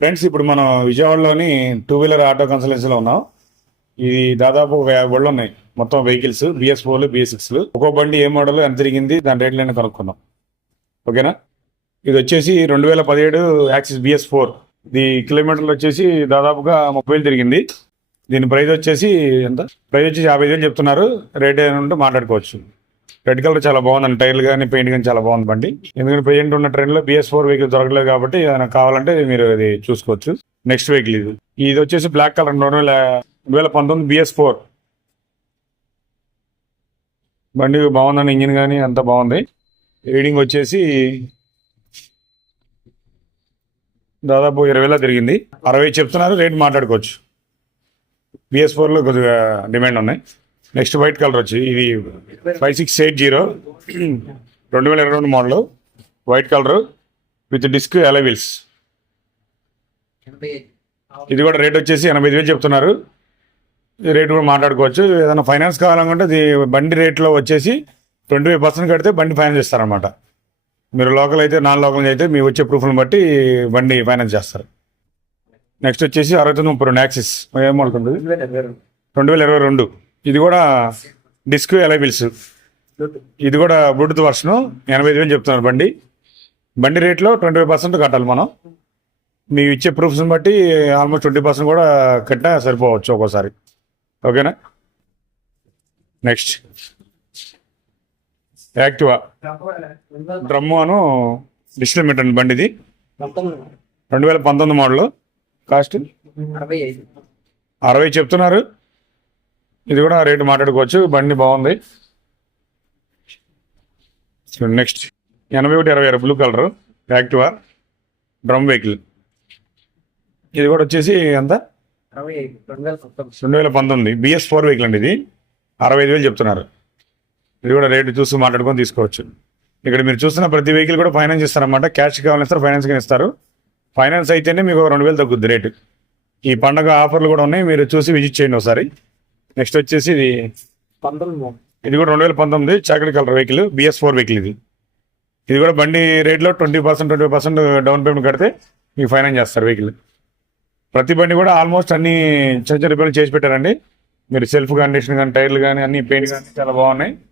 Friends ఇప్పుడు మనం విజయవాడలోని టూ వీలర్ ఆటో కన్సల్టెన్సీలో ఉన్నాం. ఇది దాదాపు ఒక యాభై బళ్ళు ఉన్నాయి. మొత్తం వెహికల్స్ బిఎస్ ఫోర్లు బిఎస్ సిక్స్లు ఒక్కో బండి ఏ మోడల్ ఎంత తిరిగింది దాని రేట్లను కనుక్కుందాం. ఓకేనా? ఇది వచ్చేసి రెండు వేల పదిహేడు యాక్సిస్ బిఎస్ ఫోర్ ఇది కిలోమీటర్లు వచ్చేసి దాదాపుగా ముప్పై వేలు తిరిగింది. దీని ప్రైస్ వచ్చేసి ఎంత? ప్రైస్ వచ్చేసి యాభై వేలు చెప్తున్నారు. రేట్ ఏమైనా ఉంటే మాట్లాడుకోవచ్చు. రెడ్ కలర్ చాలా బాగుందండి టైర్లు కానీ పెయింట్ కానీ చాలా బాగుంది బండి. ఎందుకంటే ప్రజెంట్ ఉన్న ట్రెండ్లో బిఎస్ ఫోర్ వెహికల్ దొరకలేదు కాబట్టి ఏదైనా కావాలంటే మీరు అది చూసుకోవచ్చు. నెక్స్ట్ వెహికల్ ఇది. ఇది వచ్చేసి బ్లాక్ కలర్ రెండు వేల రెండు వేల పంతొమ్మిది బిఎస్ ఫోర్ బండి బాగుందండి ఇంజిన్ కానీ అంతా బాగుంది. రీడింగ్ వచ్చేసి దాదాపు ఇరవై వేల తిరిగింది. అరవై చెప్తున్నారు రేట్ మాట్లాడుకోవచ్చు. బిఎస్ ఫోర్లో కొద్దిగా డిమాండ్ ఉన్నాయి. నెక్స్ట్ వైట్ కలర్ వచ్చి ఇది ఫైవ్ సిక్స్ ఎయిట్ జీరో. రెండు వేల ఇరవై రెండు model. White colour with disc wheels. ఇది కూడా రేట్ వచ్చేసి ఎనభై ఐదు వేలు చెప్తున్నారు. ఈ రేట్ కూడా మాట్లాడుకోవచ్చు. ఏదైనా ఫైనాన్స్ కావాలనుకుంటే అది బండి రేట్లో వచ్చేసి ట్వంటీ ఫైవ్ పర్సెంట్ కడితే బండి ఫైనాన్స్ ఇస్తారనమాట మీరు లోకల్ అయితే నాన్ లోకల్ అయితే మీ వచ్చే ప్రూఫ్ని బట్టి బండి ఫైనాన్స్ చేస్తారు. నెక్స్ట్ వచ్చేసి అరవై తొమ్మిది ముప్పై రెండు యాక్సిస్. ఏం రెండు వేల ఇరవై రెండు. ఇది కూడా డిస్క్ ఎలైబిల్స్ ఇది కూడా బ్లూటూత్ వర్షన్ ఎనభై ఐదు వేలు చెప్తున్నారు బండి. బండి రేట్లో ట్వంటీ ఫైవ్ పర్సెంట్ కట్టాలి మనం. మీ ఇచ్చే ప్రూఫ్స్ని బట్టి ఆల్మోస్ట్ ట్వంటీ పర్సెంట్ కూడా కట్టినా సరిపోవచ్చు ఒక్కోసారి. ఓకేనా? Next Activa? డ్రమ్ము అను డిజిటల్ మీటర్ అండి బండిది. మొత్తం రెండు వేల పంతొమ్మిది మోడల్. కాస్ట్? అరవై చెప్తున్నారు. ఇది కూడా రేటు మాట్లాడుకోవచ్చు. బండి బాగుంది. నెక్స్ట్ ఎనభై ఒకటి ఇరవై ఆరు blue colour Activa? Drum vehicle ఇది కూడా వచ్చేసి ఎంత? రెండు వేల పంతొమ్మిది. బిఎస్ ఫోర్ వెహికల్ అండి ఇది. అరవై ఐదు వేలు చెప్తున్నారు. ఇది కూడా రేటు చూసి మాట్లాడుకొని తీసుకోవచ్చు. ఇక్కడ మీరు చూస్తున్న ప్రతి వెహికల్ కూడా ఫైనాన్స్ ఇస్తారన్నమాట క్యాష్ కావాలని ఇస్తారు ఫైనాన్స్ కానీ ఇస్తారు. ఫైనాన్స్ అయితేనే మీకు ఒక రెండు వేలు తగ్గుద్ది రేటు ఈ పండగ ఆఫర్లు కూడా ఉన్నాయి. మీరు చూసి విజిట్ చేయండి ఒకసారి. నెక్స్ట్ వచ్చేసి ఇది ఇది కూడా రెండు వేల పంతొమ్మిది చాకరీ colour vehicle BS four vehicle ఇది. ఇది కూడా బండి రేట్లో twenty percent twenty percent down payment కడితే మీకు ఫైనాన్స్ చేస్తారు వెహికల్. ప్రతి బండి కూడా ఆల్మోస్ట్ అన్ని చిన్న చిన్న రిపేర్లు చేసి పెట్టారండి. మీరు సెల్ఫ్ కండిషన్ కానీ టైర్లు కానీ అన్ని పెయింట్ కానీ చాలా బాగున్నాయి.